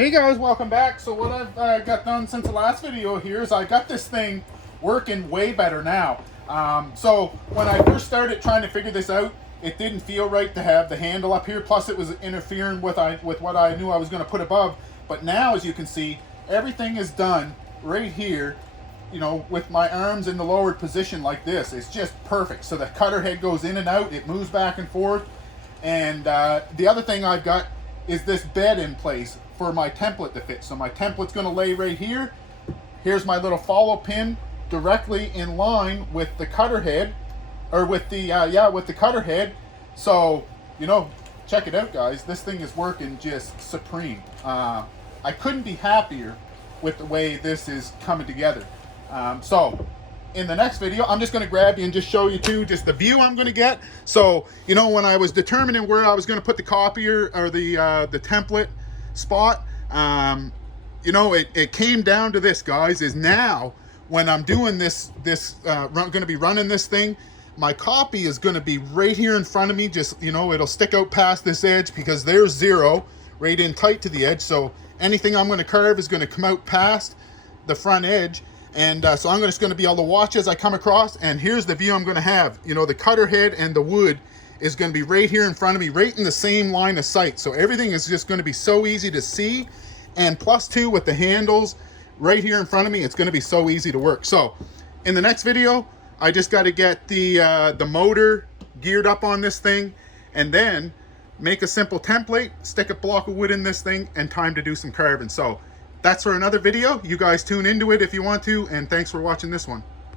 Hey guys, welcome back. So what I've got done since the last video here is I got this thing working way better now. So when I first started trying to figure this out, it didn't feel right to have the handle up here. Plus it was interfering with what I knew I was going to put above. But now, as you can see, everything is done right here, you know, with my arms in the lowered position like this. It's just perfect. So the cutter head goes in and out, it moves back and forth. And the other thing I've got is this bed in place for my template to fit. So my template's going to lay right here. Here's my little follow pin directly in line with the cutter head, or with the with the cutter head. So, you know, check it out, guys. This thing is working just supreme. I couldn't be happier with the way this is coming together. So in the next video, I'm just going to grab you and just show you too, just the view I'm going to get. So, you know, when I was determining where I was going to put the copier or the template spot, you know, it came down to this, guys, is now when I'm doing this going to be running this thing, my copy is going to be right here in front of me. Just, you know, it'll stick out past this edge because there's 0 right in tight to the edge. So anything I'm going to carve is going to come out past the front edge. And so I'm just going to be able to watch as I come across. And here's the view I'm going to have. You know, the cutter head and the wood is going to be right here in front of me, right in the same line of sight. So everything is just going to be so easy to see. And plus two, with the handles right here in front of me, it's going to be so easy to work. So in the next video, I just got to get the motor geared up on this thing, and then make a simple template, stick a block of wood in this thing, and time to do some carving. So that's for another video. You guys tune into it if you want to, and thanks for watching this one.